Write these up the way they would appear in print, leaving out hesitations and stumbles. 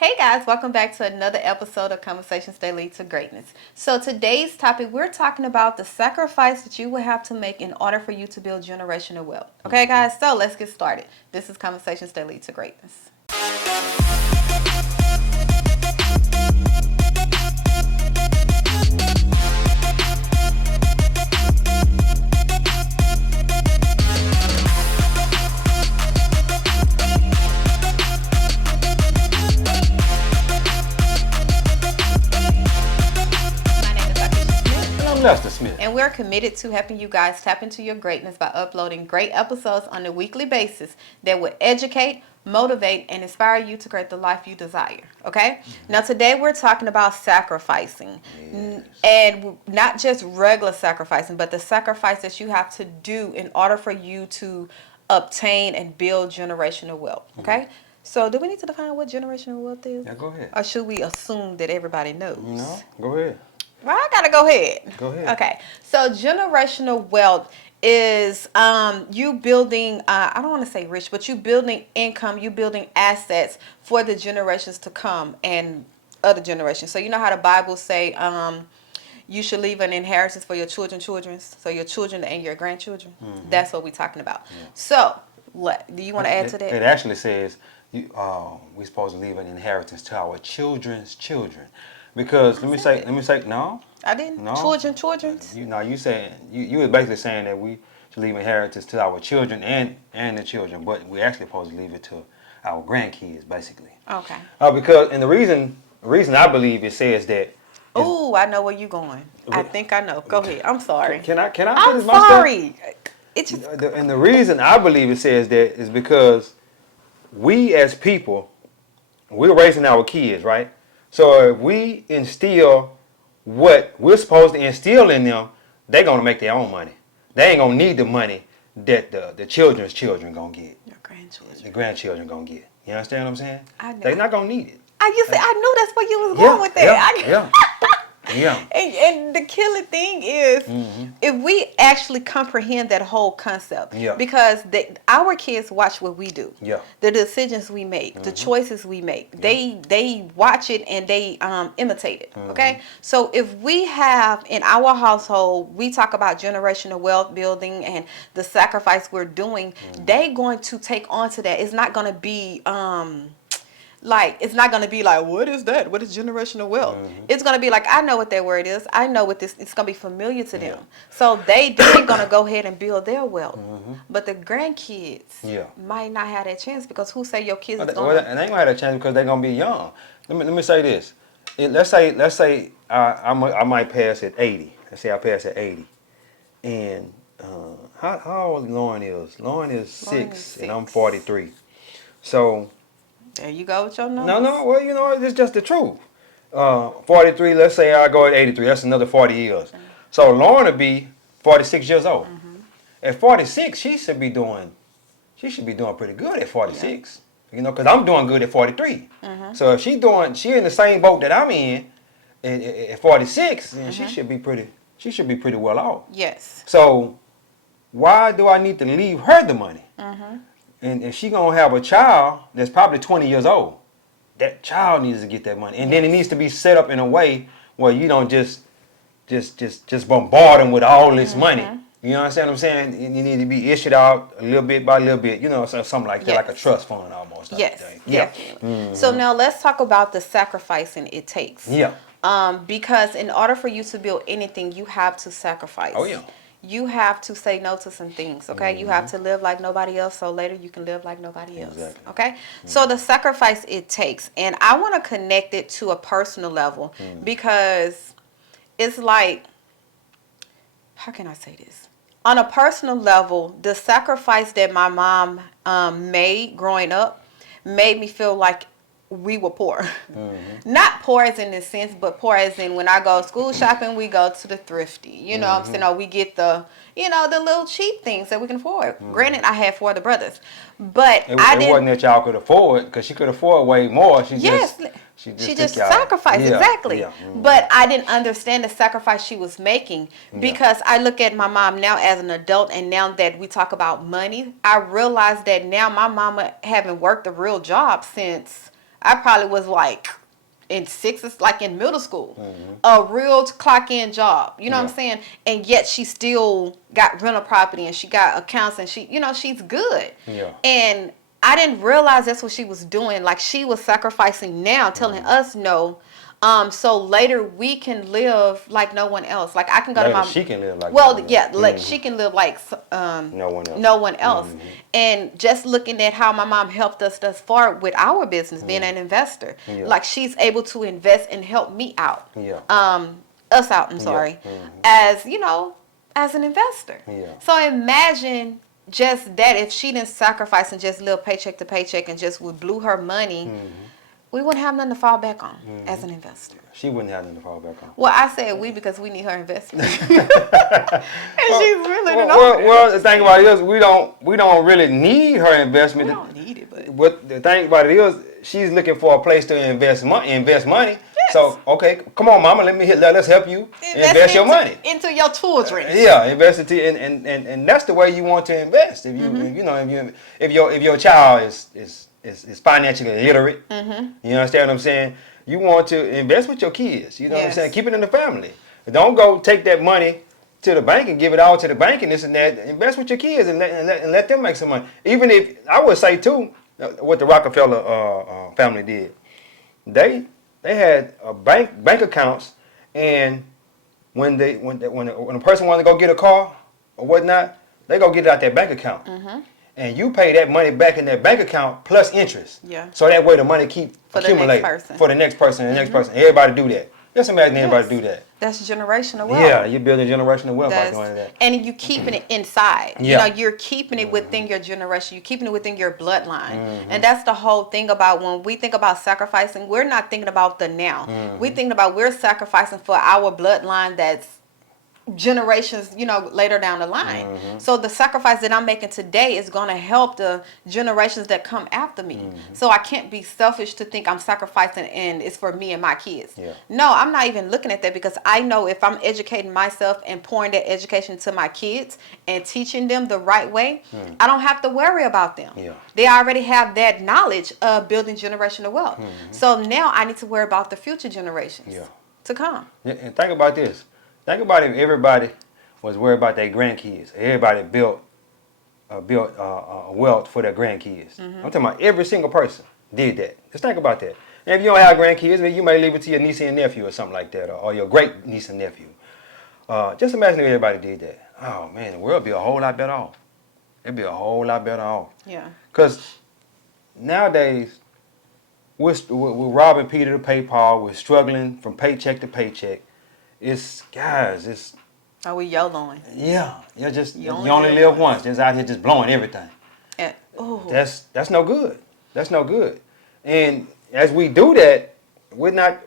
Hey guys, welcome back to another episode of Conversations That Lead to Greatness. So today's topic, we're talking about the sacrifice that you will have to make in order for you to build generational wealth. Okay guys, so let's get started. This is Conversations That Lead to Greatness. Lester Smith. And we're committed to helping you guys tap into your greatness by uploading great episodes on a weekly basis that will educate, motivate, and inspire you to create the life you desire. Okay? Now, today we're talking about sacrificing. Yes. And not just regular sacrificing, but the sacrifice that you have to do in order for you to obtain and build generational wealth. Okay? So, do we need to define what generational wealth is? Yeah, go ahead. Or should we assume that everybody knows? No, go ahead. Well, I gotta go ahead. Go ahead. Okay. So generational wealth is you building. I don't want to say rich, but you building income. You building assets for the generations to come and other generations. So you know how the Bible say you should leave an inheritance for your children's, so your children and your grandchildren. That's what we're talking about. Yeah. So what do you want to add to that? It actually says we're supposed to leave an inheritance to our children's children. Because let me say no. I didn't. No. Children's. You saying you were basically saying that we should leave inheritance to our children and the children, but we actually supposed to leave it to our grandkids, basically. Okay. Because the reason I believe it says that. Oh, I know where you're going. I think I know. Go ahead. I'm sorry. Can I I'm finish my stuff? sorry. It's just And the reason I believe it says that is because we as people, we're raising our kids, right? So if we instill what we're supposed to instill in them, they're gonna make their own money. They ain't gonna need the money that the children's children gonna get. your grandchildren. The grandchildren gonna get. You understand what I'm saying? I know. They're not gonna need it. I knew that's where you was going with that. Yeah. Yeah. And the killer thing is, if we actually comprehend that whole concept, Yeah. because our kids watch what we do, Yeah. the decisions we make, the choices we make, they watch it and they imitate it. Okay, so if we have in our household, we talk about generational wealth building and the sacrifice we're doing, they going to take on to that. It's not going to be it's not going to be like, what is that? What is generational wealth? It's going to be like, I know what that word is. I know what this, it's going to be familiar to them. So they're going to go ahead and build their wealth. But the grandkids might not have that chance because who say your kids is going to... And they ain't gonna have that chance because they're gonna be young. Let me say this. Let's say I might pass at 80. Let's say I pass at 80. And how old Lauren is? Lauren is 6 and I'm 43. So... There you go with your numbers. No. Well, it's just the truth. 43. Let's say I go at 83. That's another 40 years. So Lauren will be 46 years old. At 46, she should be doing pretty good at 46. You know, because I'm doing good at 43. So if she in the same boat that I'm in at 46, then she should be pretty well off. Yes. So why do I need to leave her the money? And if she gonna have a child that's probably 20 years old, that child needs to get that money. And then it needs to be set up in a way where you don't just bombard them with all this money. You understand what I'm saying? You need to be issued out a little bit by little bit, something like that, like a trust fund almost. Yes, definitely. So now let's talk about the sacrificing it takes. Yeah. Because in order for you to build anything, you have to sacrifice. Oh, yeah. You have to say no to some things, okay? You have to live like nobody else so later you can live like nobody else, Exactly. okay? So the sacrifice it takes. And I want to connect it to a personal level because it's like, how can I say this? On a personal level, the sacrifice that my mom made growing up made me feel like we were poor. Not poor as in this sense, but poor as in when I go school shopping, we go to the thrifty. You know what I'm saying? Or we get the little cheap things that we can afford. Granted, I had 4 other brothers. But It wasn't that y'all could afford, because she could afford way more. She just sacrificed, exactly. Yeah. But I didn't understand the sacrifice she was making because I look at my mom now as an adult, and now that we talk about money, I realize that now my mama haven't worked a real job since I probably was like in sixth, like in middle school, a real clock in job. You know what I'm saying? And yet she still got rental property and she got accounts and she, she's good. Yeah. And I didn't realize that's what she was doing. Like she was sacrificing now, telling us no. So later we can live like no one else. Like I can go to my. She can live like. Well, yeah, like she can live like no one else. No one else. And just looking at how my mom helped us thus far with our business, being an investor, like she's able to invest and help me out. Yeah. Us out. I'm sorry, as as an investor. Yeah. So imagine just that if she didn't sacrifice and just live paycheck to paycheck and just would blew her money. We wouldn't have nothing to fall back on as an investor. She wouldn't have nothing to fall back on. Well, I said we because we need her investment. And she's really the owner. Well, the thing about it is we don't really need her investment. We don't need it, but But the thing about it is she's looking for a place to invest money. Yes. So okay, come on, mama, let's help you invest your money into your children. Yeah, invest it and that's the way you want to invest. If if your child is financially illiterate, you understand what I'm saying? You want to invest with your kids. You know what I'm saying? Keep it in the family. Don't go take that money to the bank and give it all to the bank and this and that. Invest with your kids and let them make some money. Even if I would say too, what the Rockefeller family did, they had bank accounts, and when a person wanted to go get a car or whatnot, they go get it out their bank account. And you pay that money back in that bank account plus interest. Yeah. So that way the money keep accumulating for the next person, and the next person. Everybody do that. Just imagine everybody do that. That's generational wealth. Yeah, you're building generational wealth by doing that. And you keeping it inside. Yeah. You're keeping it within your generation. You're keeping it within your bloodline. And that's the whole thing about when we think about sacrificing, we're not thinking about the now. We're thinking about we're sacrificing for our bloodline that's generations, later down the line. So the sacrifice that I'm making today is going to help the generations that come after me. So I can't be selfish to think I'm sacrificing and it's for me and my kids. No, I'm not even looking at that because I know if I'm educating myself and pouring that education to my kids and teaching them the right way, I don't have to worry about them. They already have that knowledge of building generational wealth. So now I need to worry about the future generations to come. And think about this. Think about if everybody was worried about their grandkids. Everybody built wealth for their grandkids. I'm talking about every single person did that. Just think about that. And if you don't have grandkids, then you may leave it to your niece and nephew or something like that, or your great niece and nephew. Just imagine if everybody did that. Oh man, the world would be a whole lot better off. It'd be a whole lot better off. Yeah. Because nowadays, we're robbing Peter to pay Paul. We're struggling from paycheck to paycheck. Are we YOLOing? Yeah, you only live once. Just out here just blowing everything. That's no good. That's no good. And as we do that, we're not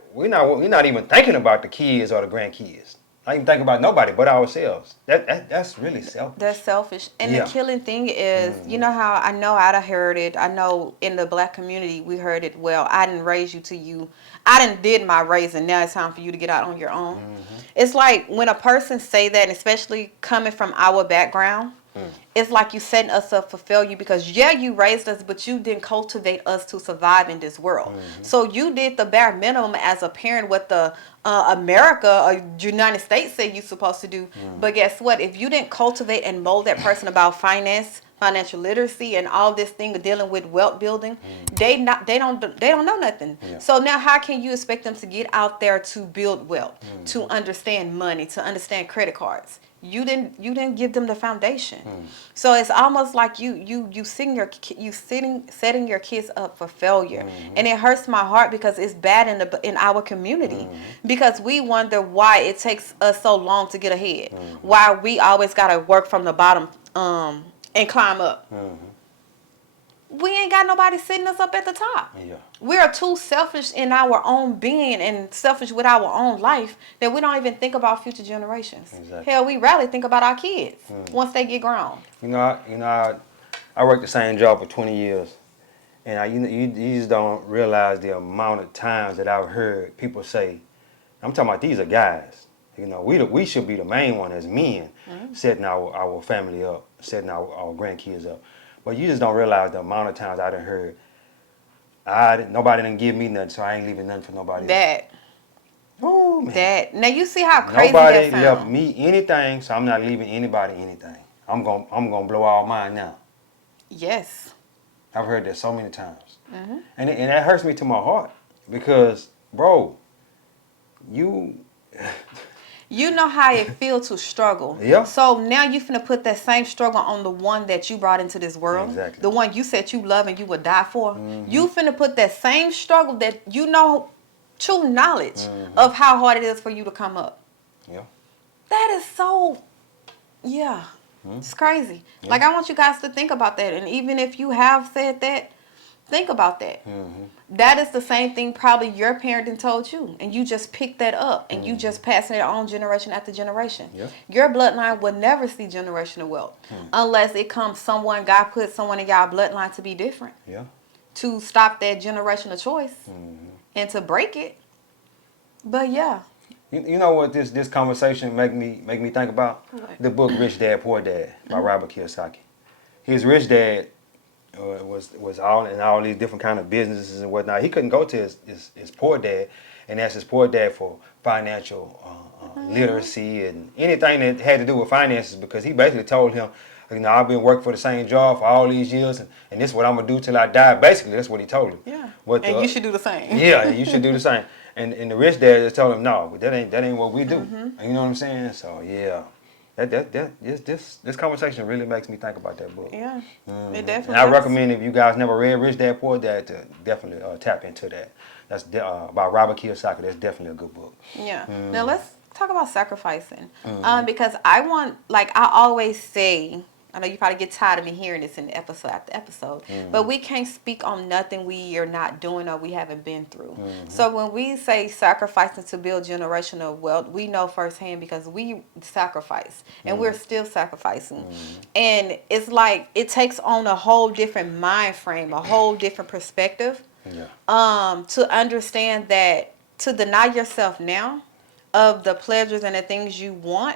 even thinking about the kids or the grandkids. Not even thinking about nobody but ourselves. That's really selfish. That's selfish. And the killing thing is, you know how I'd have heard it. I know in the black community we heard it. Well, I didn't raise you to you. I didn't did my raising. Now it's time for you to get out on your own. It's like when a person say that, and especially coming from our background, it's like you setting us up for failure because you raised us, but you didn't cultivate us to survive in this world. So you did the bare minimum as a parent what the America or United States say you're supposed to do. But guess what? If you didn't cultivate and mold that person about finance, financial literacy, and all this thing of dealing with wealth building, they don't know nothing. So now how can you expect them to get out there to build wealth, to understand money, to understand credit cards? You didn't give them the foundation. So it's almost like you setting your kids up for failure. And it hurts my heart because it's bad in our community because we wonder why it takes us so long to get ahead. Why we always got to work from the bottom and climb up. We ain't got nobody sitting us up at the top. We are too selfish in our own being and selfish with our own life that we don't even think about future generations. Hell, we rarely think about our kids once they get grown. I worked the same job for 20 years, and you just don't realize the amount of times that I've heard people say, I'm talking about these are guys. We should be the main one as men, setting our family up, setting our grandkids up. But you just don't realize the amount of times I done heard, Nobody didn't give me nothing, so I ain't leaving nothing for nobody else. That. Oh man. That. Now you see how crazy Nobody that left sounds. me anything, so I'm not leaving anybody anything. I'm gonna blow all mine now. Yes. I've heard that so many times, Mm-hmm. and that hurts me to my heart because, bro, you, You know how it feels to struggle. Yeah. So now you finna put that same struggle on the one that you brought into this world. Exactly. The one you said you love and you would die for. Mhm. You finna put that same struggle that you know, true knowledge Mhm. of how hard it is for you to come up. Yeah. That is so, yeah. Mhm. It's crazy. Yeah. Like, I want you guys to think about that. And even if you have said that, think about that. Mhm. That is the same thing probably your parent done told you. And you just picked that up. And you Mhm. just passing it on generation after generation. Yeah. Your bloodline will never see generational wealth. Unless it comes someone, God put someone in y'all bloodline to be different. Yeah. To stop that generational choice. Mhm. And to break it. But yeah. You know what this conversation make me think about? What? The book Rich Dad Poor Dad by Robert Kiyosaki. His rich dad was all in all these different kind of businesses and whatnot. He couldn't go to his poor dad and ask his poor dad for financial literacy and anything that had to do with finances because he basically told him, you know, I've been working for the same job for all these years and this is what I'm gonna do till I die. Basically, that's what he told him. Yeah. But And you should do the same. yeah, and you should do the same. And the rich dad just told him, no, that ain't what we do. Mm-hmm. You know what I'm saying? So yeah, this conversation really makes me think about that book. Yeah. Mhm. It definitely And I does. recommend if you guys never read Rich Dad Poor Dad to definitely tap into that. That's by Robert Kiyosaki. That's definitely a good book. Yeah. Mm. Now let's talk about sacrificing. Mm. Because I want, like I always say, I know you probably get tired of me hearing this in episode after episode, but we can't speak on nothing we are not doing or we haven't been through. So when we say sacrificing to build generational wealth, we know firsthand because we sacrifice and we're still sacrificing. And it's like it takes on a whole different mind frame, a whole different perspective. Yeah. To understand that to deny yourself now of the pleasures and the things you want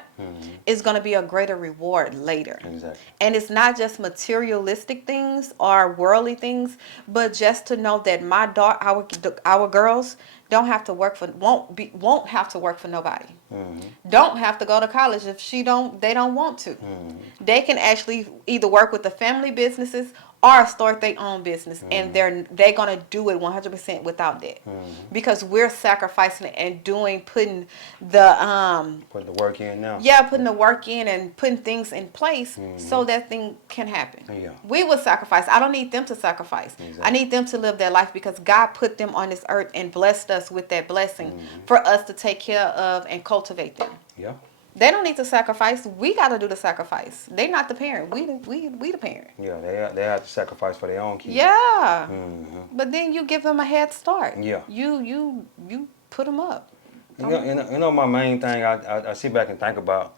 is going to be a greater reward later. Exactly. And it's not just materialistic things or worldly things, but just to know that my daughter, our girls don't have to work for won't have to work for nobody. Don't have to go to college if they don't want to. They can actually either work with the family businesses or start their own business, and they're gonna do it 100% without that, because we're sacrificing it and putting Put the work in now. putting the work in and putting things in place so that thing can happen. Yeah. We will sacrifice. I don't need them to sacrifice. Exactly. I need them to live their life because God put them on this earth and blessed us with that blessing for us to take care of and cultivate them. Yeah. They don't need to sacrifice. We got to do the sacrifice. They not the parent. We the parent. Yeah. They have to sacrifice for their own kids. Yeah. Mhm. But then you give them a head start. Yeah. You put them up. You know my main thing I sit back and think about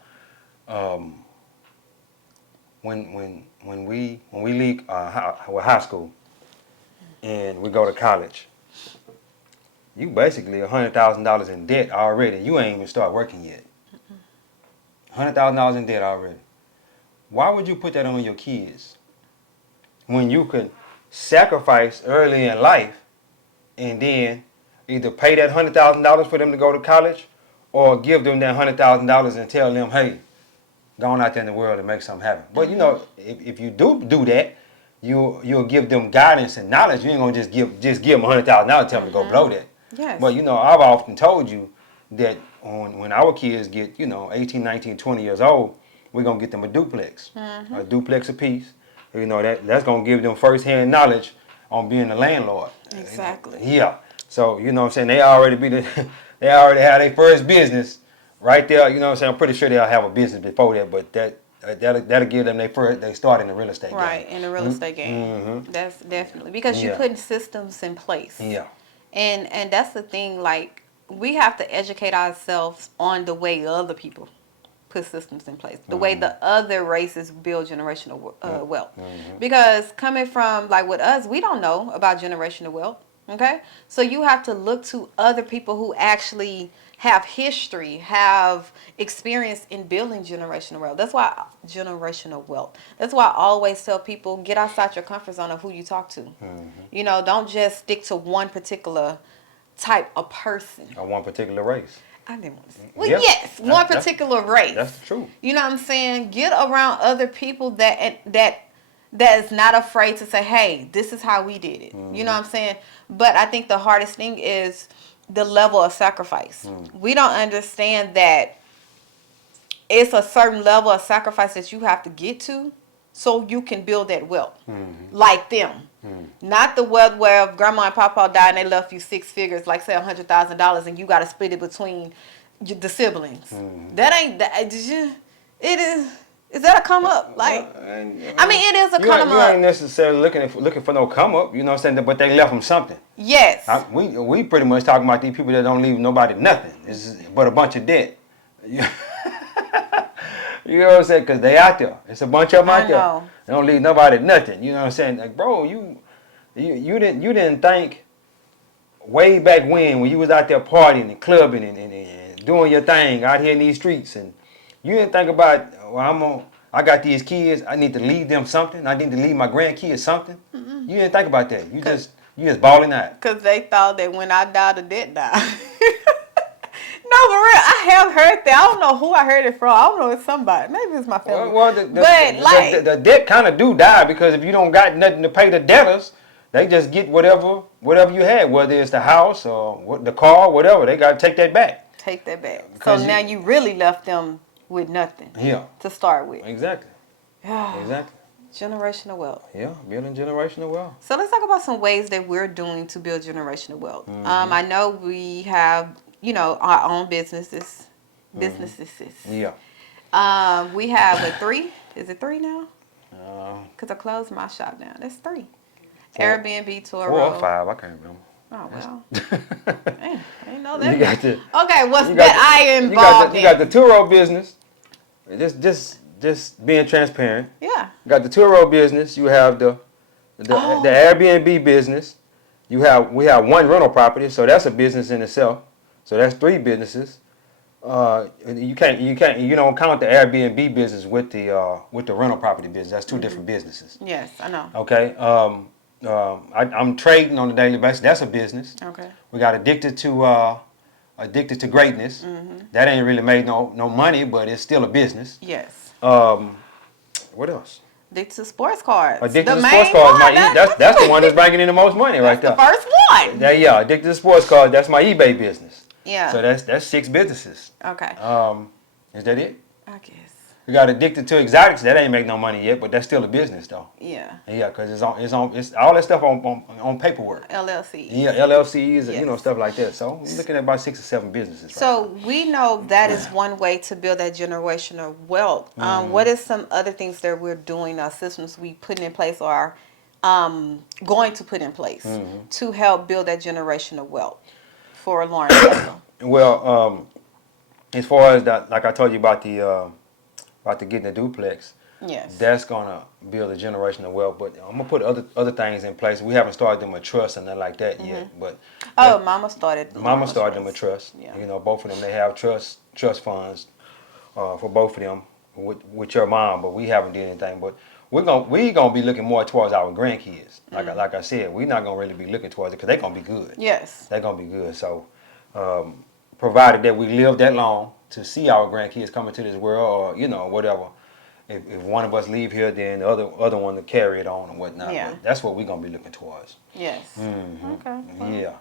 when we leave high school and we go to college, you basically $100,000 in debt already. You ain't even start working yet. $100,000 in debt already. Why would you put that on your kids when you could sacrifice early in life and then either pay that $100,000 for them to go to college or give them that $100,000 and tell them, hey, go on out there in the world and make something happen. But you know, if you do that, you'll give them guidance and knowledge. You ain't gonna just give them $100,000 tell them to go blow that. Yes. But you know, I've often told you that when our kids get 18, 19, 20 years old, we're gonna get them a duplex apiece. You know that's gonna give them firsthand knowledge on being a landlord. Exactly. Yeah. So you know what I'm saying, they already they already have their first business right there. You know what I'm saying. I'm pretty sure they'll have a business before that, but that'll give them they start in the real estate game. Right, in the real estate game. That's definitely because you're putting systems in place. Yeah. And that's the thing, like we have to educate ourselves on the way other people put systems in place, the way the other races build generational wealth. Because coming from like with us, we don't know about generational wealth. Okay, so you have to look to other people who actually have history, have experience in building generational wealth. That's why generational wealth. That's why I always tell people, get outside your comfort zone of who you talk to. You know, don't just stick to one particular type of person. Or one particular race. I didn't want to say. Well, Yeah. yes, one particular race. That's the truth. You know what I'm saying? Get around other people that is not afraid to say, "Hey, this is how we did it." You know what I'm saying? But I think the hardest thing is the level of sacrifice. We don't understand that it's a certain level of sacrifice that you have to get to so you can build that wealth like them. Not the wealth where if grandma and papa died and they left you six figures, like say $100,000, and you got to split it between the siblings. That ain't that. It is. Is that a come up? Like, I mean, it is a come up. You ain't necessarily looking for no come up. You know what I'm saying? But they left them something. Yes. We pretty much talking about these people that don't leave nobody nothing. But a bunch of debt. You know what I'm saying? Because they out there. It's a bunch of them out there. They don't leave nobody nothing. You know what I'm saying? Like, bro, you didn't think way back when you was out there partying and clubbing and doing your thing out here in these streets, and you didn't think about, well, I got these kids. I need to leave them something. I need to leave my grandkids something. You didn't think about that. You just balling out. Because they thought that when I die, the debt died. No, for real, I have heard that. I don't know who I heard it from. I don't know, it's somebody. Maybe it's my family. Well, the debt kind of do die, because if you don't got nothing to pay the debtors, they just get whatever you had, whether it's the house or the car, whatever. They got to take that back. Take that back. So now you really left them with nothing. Yeah. To start with. Exactly. Exactly. Generational wealth. Yeah, building generational wealth. So let's talk about some ways that we're doing to build generational wealth. I know we have, our own businesses. Yeah. We have 3. Is it 3 now? Because I closed my shop down. That's 3. Airbnb, Turo. 4 or 5, I can't remember. Oh, well. Dang, I didn't know that. Okay, what's that I involved in? You got the Turo business. Just being transparent. Yeah. You got the Turo business. You have the Airbnb business. We have one rental property, so that's a business in itself. So that's 3 businesses. You don't count the Airbnb business with the rental property business. That's 2 different businesses. Yes, I know. Okay. I'm trading on a daily basis. That's a business. Okay. We got addicted to greatness. That ain't really made no money, but it's still a business. Yes. What else? Addicted to sports cards. Addicted to sports cards. That's the one that's bringing in the most money right there. The first one. Yeah, addicted to sports cards. That's my eBay business. Yeah. So that's 6 businesses. Okay. Is that it? I guess. We got addicted to exotics. That ain't make no money yet, but that's still a business though. Yeah. Yeah, because it's all that stuff on paperwork. LLC. Yeah, LLCs and stuff like that. So we're looking at about 6 or 7 businesses. So we know that is one way to build that generational wealth. What is some other things that we're doing, systems we putting in place or going to put in place to help build that generational wealth for Lauren? Well, as far as that, like I told you about the getting a duplex. Yes. That's gonna build a generational wealth, but I'm gonna put other things in place. We haven't started them with trust and nothing like that yet. But Mama started. Mama started them with trust. Yeah. Both of them, they have trust funds for both of them with your mom, but we haven't done anything. But we're gonna be looking more towards our grandkids. Like I said, we're not gonna really be looking towards it because they're gonna be good. Yes. They're gonna be good. So, provided that we live that long to see our grandkids come into this world, or whatever. If one of us leave here, then the other one to carry it on and whatnot. Yeah. But that's what we're gonna be looking towards. Yes. Okay. Yeah.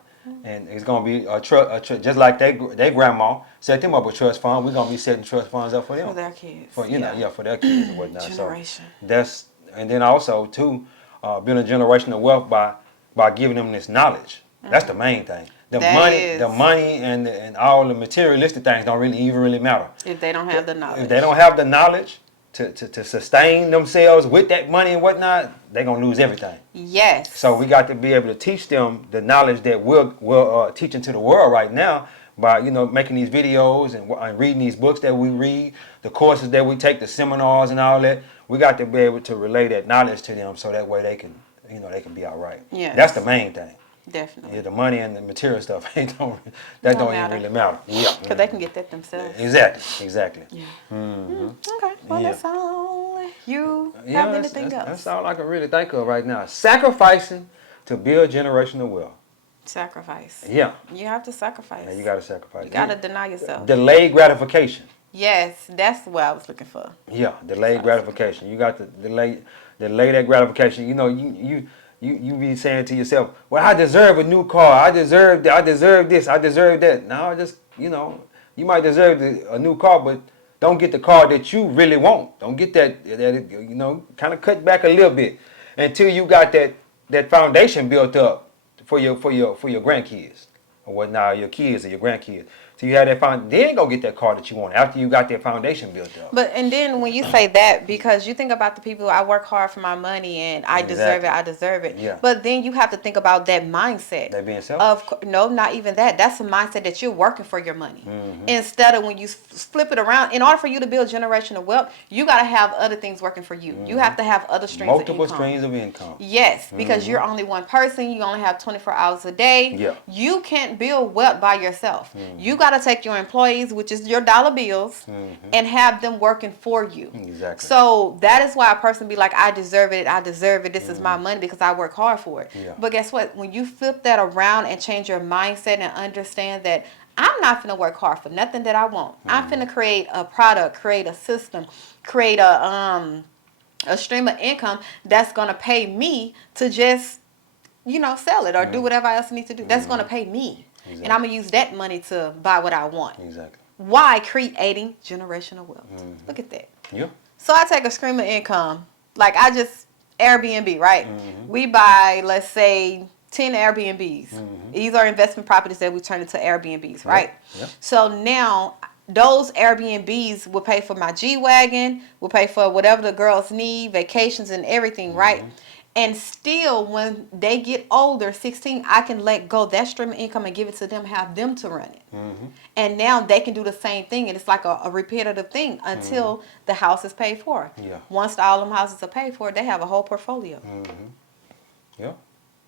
And it's gonna be a trust, just like they grandma set them up with trust fund. We're gonna be setting trust funds up for them. For their kids. For for their kids and whatnot. Generation. So and then also too, building generational wealth by giving them this knowledge. That's the main thing. The money and all the materialistic things don't really matter. If they don't have the knowledge. If they don't have the knowledge to sustain themselves with that money and whatnot, they're gonna lose everything. Yes. So we got to be able to teach them the knowledge that we're teaching to the world right now by making these videos and reading these books that we read, the courses that we take, the seminars and all that. We got to be able to relay that knowledge to them so that way they can they can be all right. Yeah. That's the main thing. Definitely. Yeah, the money and the material stuff that don't even matter. really matter. Yeah. Because they can get that themselves. Exactly. Yeah. Mm-hmm. Okay. Well, Yeah. that's all. You have Yeah, anything else? that's all I can really think of right now. Sacrificing to build generational wealth. Sacrifice. Yeah. You have to sacrifice. Yeah, you got to sacrifice. You got to deny yourself. Delayed gratification. Yes, that's what I was looking for. Yeah, delayed gratification. You got to delay that gratification. You know, you be saying to yourself, "Well, I deserve a new car. I deserve this. I deserve that." Now, just you might deserve a new car, but don't get the car that you really want. Don't get that kind of cut back a little bit until you got that foundation built up for your grandkids or what now your kids or your grandkids. So you have that then go get that car that you want after you got that foundation built up. And then when you say that, because you think about the people, I work hard for my money and I deserve it. Yeah. But then you have to think about that mindset. That being selfish. No, not even that. That's a mindset that you're working for your money. Mm-hmm. Instead of when you flip it around, in order for you to build generational wealth, you got to have other things working for you. You have to have other streams of income. Multiple streams of income. Yes, because you're only one person. You only have 24 hours a day. Yeah. You can't build wealth by yourself. You got to take your employees, which is your dollar bills, and have them working for you. Exactly. So that is why a person be like, I deserve it. This is my money because I work hard for it. Yeah. But guess what? When you flip that around and change your mindset and understand that I'm not finna work hard for nothing that I want. I'm finna create a product, create a system, create a stream of income that's gonna pay me to just sell it or do whatever else I need to do. That's gonna pay me. Exactly. And I'm going to use that money to buy what I want. Exactly. Why? Creating generational wealth. Look at that. Yeah. So I take a stream of income. Like Airbnb, right? We buy, let's say, 10 Airbnbs. These are investment properties that we turn into Airbnbs, right? Yep. So now those Airbnbs will pay for my G-Wagon, will pay for whatever the girls need, vacations and everything, right? And still, when they get older, 16, I can let go that stream of income and give it to them, have them to run it. And now they can do the same thing. And it's like a repetitive thing until the house is paid for. Yeah. Once all them houses are paid for, they have a whole portfolio. Yeah.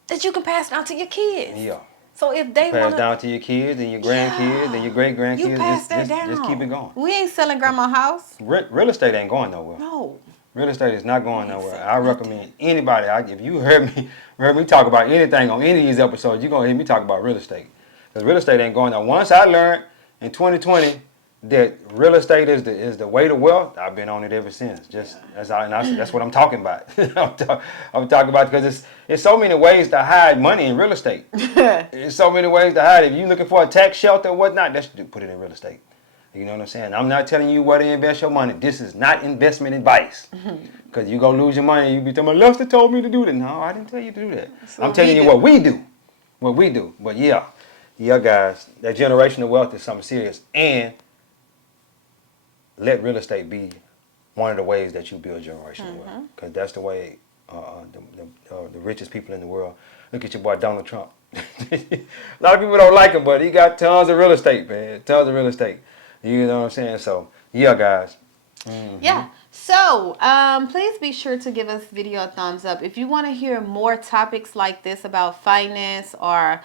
That you can pass down to your kids. Yeah. So if they Pass want down to your kids and your grandkids and your great grandkids. you pass that down. Just keep it going. We ain't selling grandma's house. Real estate ain't going nowhere. No. Real estate is not going nowhere. I recommend anybody. If you heard me talk about anything on any of these episodes, you're gonna hear me talk about real estate. Because real estate ain't going nowhere. Once I learned in 2020 that real estate is the way to wealth, I've been on it ever since. That's what I'm talking about. I'm talking about because it's so many ways to hide money in real estate. There's so many ways to hide it. If you're looking for a tax shelter or whatnot, put it in real estate. You know what I'm saying? I'm not telling you where to invest your money. This is not investment advice. Because you go lose your money and you be telling me, Lester told me to do that. No, I didn't tell you to do that. I'm telling you what we do. What we do. But yeah, guys, that generational wealth is something serious. And let real estate be one of the ways that you build generational wealth. Because that's the way the richest people in the world. Look at your boy Donald Trump. A lot of people don't like him, but he got tons of real estate, man. Tons of real estate. You know what I'm saying? So, yeah, guys. Yeah. So, please be sure to give us video a thumbs up. If you want to hear more topics like this about finance or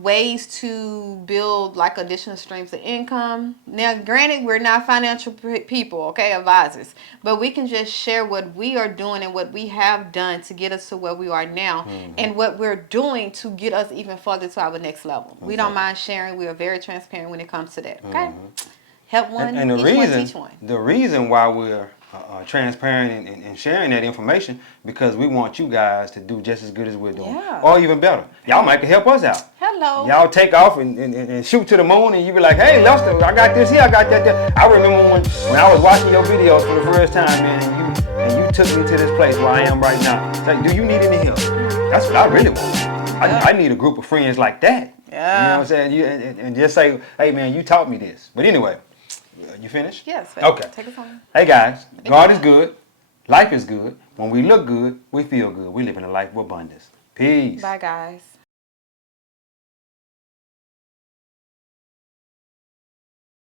ways to build like additional streams of income. Now, granted, we're not financial people, okay, advisors, but we can just share what we are doing and what we have done to get us to where we are now and what we're doing to get us even further to our next level. We don't mind sharing. We are very transparent when it comes to that, okay? Help one, and teach one. The reason why we're transparent and sharing that information because we want you guys to do just as good as we're doing, or even better. Y'all might help us out. Hello. Y'all take off and shoot to the moon, and you be like, "Hey, Lester, I got this here, I got that there." I remember when I was watching your videos for the first time, man, and you took me to this place where I am right now. It's like, do you need any help? That's what I really want. I need a group of friends like that. Yeah. You know what I'm saying? And just say, "Hey, man, you taught me this." But anyway. You finished? Yes. Okay. Take us home. Hey guys, God is good. Life is good. When we look good, we feel good. We live in a life of abundance. Peace. Bye, guys.